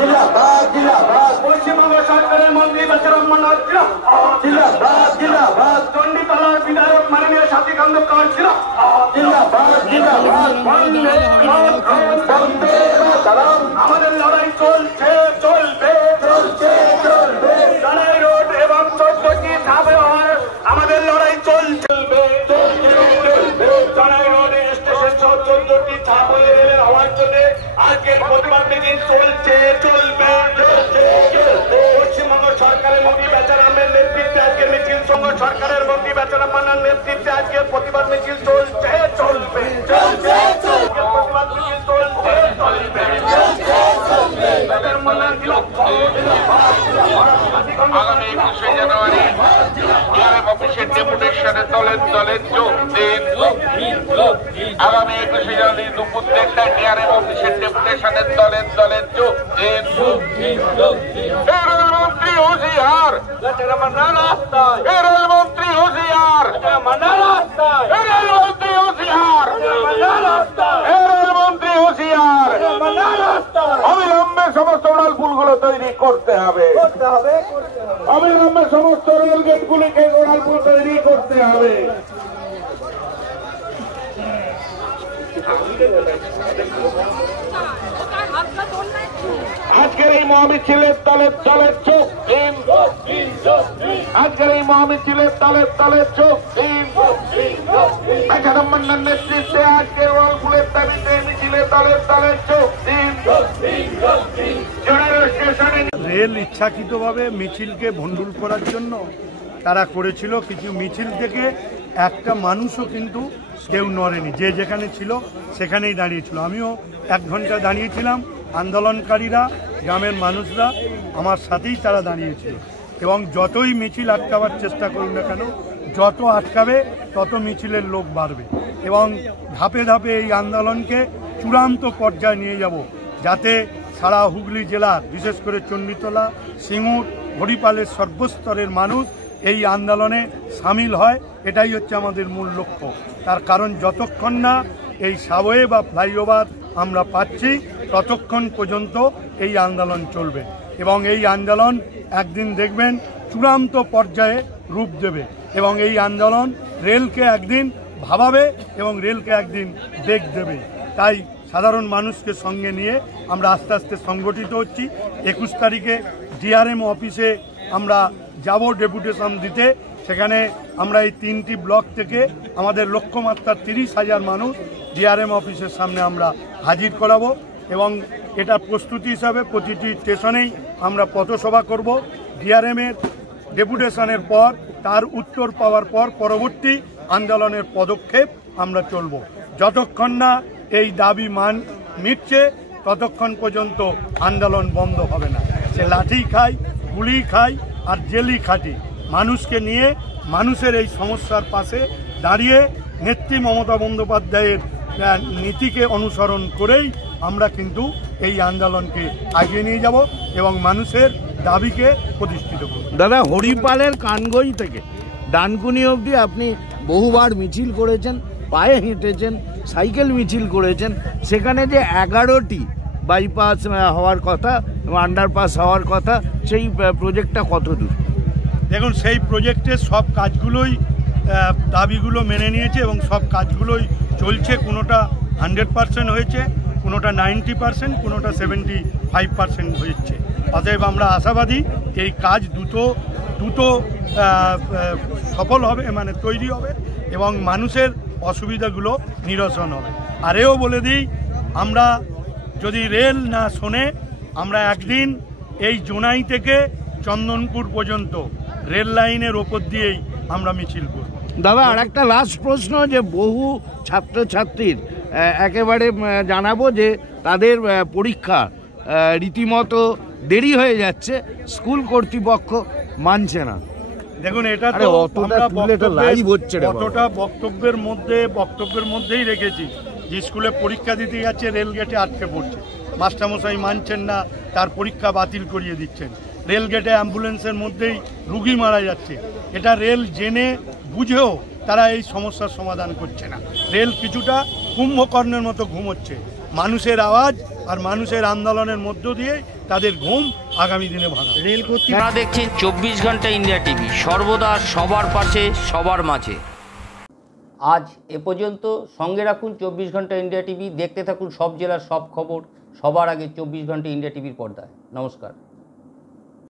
জিন্দাবাদ জিন্দাবাদ পশ্চিমবঙ্গ সরকারের মন্ত্রী বেচারাম মন্ডল জিন্দাবাদ জিন্দাবাদ চণ্ডীতলার বিধায়ক মাননীয় সাথী কান্দকার জিন্দাবাদ জিন্দাবাদ বন্দে মাতরম আমাদের লড়াই চলছে চলবে চলছে চলবে লড়াই রোড এবং 14টি ধাপে হয় আমাদের লড়াই চলছে লড়াই রোড স্টেশন সহ 14টি ধাপ হয়ে রেলের হওয়ার জন্য আজকের প্রতিবাদ মিছিল চলছে চলবে পশ্চিমবঙ্গ সরকারের মন্ত্রী বেচারামের নেতৃত্বে আজকের মিছিল সংঘ সরকারের মন্ত্রী বেচারাম মান্নার নেতৃত্বে আজকের প্রতিবাদ মিছিল চলছে চলবে চলছে চলবে প্রতিবাদ মিছিল চলছে চলবে বেচারাম মান্নার আগামী 21শে জানুয়ারি ডিআরএম অফিসের ডেপুটেশনে দলের যোগ দিন। আগামী 21শে জানুয়ারি দুপুর 3টায় ডিআরএম অফিসের ডেপুটেশনের দলের যোগ দিন। রেলমন্ত্রী হুঁশিয়ার, রেলমন্ত্রী হুঁশিয়ার, রেলমন্ত্রী হুঁশিয়ার, রেলমন্ত্রী হুঁশিয়ার। অবিলম্বে সমস্ত উড়াল পুলগুলো তৈরি করতে হবে, অবিলম্বে সমস্ত রেল গেটগুলিকে উড়াল পুল তৈরি করতে হবে। আজকের এই মহামিছিলের দলের চোখ দিন, আজকের এই মহামিছিলের দলের চোখ দিন। বেচারাম মান্নার নেতৃত্বে আজকের ওয়ালপুলের দাবিতে মিছিলের দলের চোখ দিন। রেল ইচ্ছাকৃতভাবে মিছিলকে ভণ্ডুল করার জন্য তারা করেছিল। কিছু মিছিল থেকে একটা মানুষও কিন্তু কেউ নড়েনি, যে যেখানে ছিল সেখানেই দাঁড়িয়েছিল। আমিও 1 ঘন্টা দাঁড়িয়েছিলাম, আন্দোলনকারীরা গ্রামের মানুষরা আমার সাথেই তারা দাঁড়িয়েছিল। এবং যতই মিছিল আটকাবার চেষ্টা করুন না কেন, যত আটকাবে তত মিছিলের লোক বাড়বে এবং ধাপে ধাপে এই আন্দোলনকে চূড়ান্ত পর্যায়ে নিয়ে যাব, যাতে সারা হুগলি জেলার বিশেষ করে চণ্ডীতলা, সিঙ্গুর, হরিপালের সর্বস্তরের মানুষ এই আন্দোলনে সামিল হয়। এটাই হচ্ছে আমাদের মূল লক্ষ্য। তার কারণ যতক্ষণ না এই সাবওয়ে বা ফ্লাইওভার আমরা পাচ্ছি ততক্ষণ পর্যন্ত এই আন্দোলন চলবে এবং এই আন্দোলন একদিন দেখবেন চূড়ান্ত পর্যায়ে রূপ দেবে এবং এই আন্দোলন রেলকে একদিন ভাবাবে এবং রেলকে একদিন বেগ দেবে। তাই সাধারণ মানুষকে সঙ্গে নিয়ে আমরা আস্তে আস্তে সংগঠিত হচ্ছি। 21 তারিখে ডিআরএম অফিসে আমরা যাব ডেপুটেশন দিতে। সেখানে আমরা এই 3টি ব্লক থেকে আমাদের লক্ষ্যমাত্রার 30,000 মানুষ ডিআরএম অফিসের সামনে আমরা হাজির করাবো এবং এটা প্রস্তুতি হিসাবে প্রতিটি স্টেশনেই আমরা পথসভা করব। ডিআরএমের ডেপুটেশনের পর তার উত্তর পাওয়ার পর পরবর্তী আন্দোলনের পদক্ষেপ আমরা চলব। যতক্ষণ না এই দাবি মিটছে ততক্ষণ পর্যন্ত আন্দোলন বন্ধ হবে না। সে লাঠি খায়, গুলি খায় আর জেলি খাটি, মানুষকে নিয়ে মানুষের এই সমস্যার পাশে দাঁড়িয়ে নেত্রী মমতা বন্দ্যোপাধ্যায়ের নীতিকে অনুসরণ করেই আমরা কিন্তু এই আন্দোলনকে এগিয়ে নিয়ে যাব এবং মানুষের দাবিকে প্রতিষ্ঠিত করব। দাদা, হরিপালের কানগই থেকে ডানকুনি অবধি আপনি বহুবার মিছিল করেছেন, পায়ে হেঁটেছেন, সাইকেল মিছিল করেছেন। সেখানে যে 11টি বাইপাস হওয়ার কথা, আন্ডারপাস হওয়ার কথা, সেই প্রজেক্টটা কত দূর? দেখুন, সেই প্রজেক্টের সব কাজগুলোই দাবিগুলো মেনে নিয়েছে এবং সব কাজগুলোই চলছে। কোনোটা 100% হয়েছে, কোনোটা 90%, কোনোটা 75% হয়েছে। অতএব আমরা আশাবাদী এই কাজ দ্রুত সফল হবে, মানে তৈরি হবে এবং মানুষের অসুবিধাগুলো নিরসন হবে। আর এও বলে দিই, আমরা যদি রেল না শোনে, আমরা একদিন এই জোনাই থেকে চন্দনপুর পর্যন্ত রেল লাইনের ওপর দিয়েই আমরা মিছিল করব। দাদা, আর একটা লাস্ট প্রশ্ন, যে বহু ছাত্রছাত্রীর একেবারে জানাবো যে তাদের পরীক্ষা রীতিমতো দেরি হয়ে যাচ্ছে, স্কুল কর্তৃপক্ষ মানছে না। দেখুন, এটা তো অতটা বক্তব্যের মধ্যেই রেখেছি যে স্কুলে পরীক্ষা দিতে যাচ্ছে, রেল গেটে আটকে পড়ছে, মাস্টারমশাই মানছেন না, তার পরীক্ষা বাতিল করিয়ে দিচ্ছেন। রেল গেটে অ্যাম্বুলেন্সের মধ্যেই রুগী মারা যাচ্ছে। এটা রেল জেনে বুঝেও তারা এই সমস্যার সমাধান করছে না। রেল কিছুটা কুম্ভকর্ণের মতো ঘুমোচ্ছে। মানুষের আওয়াজ আর মানুষের আন্দোলনের মধ্য দিয়ে তাদের ঘুম আগামী দিনে ভাঙা। রেল কর্তৃপক্ষ আপনারা দেখছেন 24 ঘন্টা ইন্ডিয়া টিভি, সর্বদা সবার পাশে সবার মাঝে। আজ এ পর্যন্ত। সঙ্গে রাখুন 24 ঘন্টা ইন্ডিয়া টিভি। দেখতে থাকুন সব জেলার সব খবর সবার আগে 24 ঘন্টা ইন্ডিয়া টিভির পর্দায়। নমস্কার।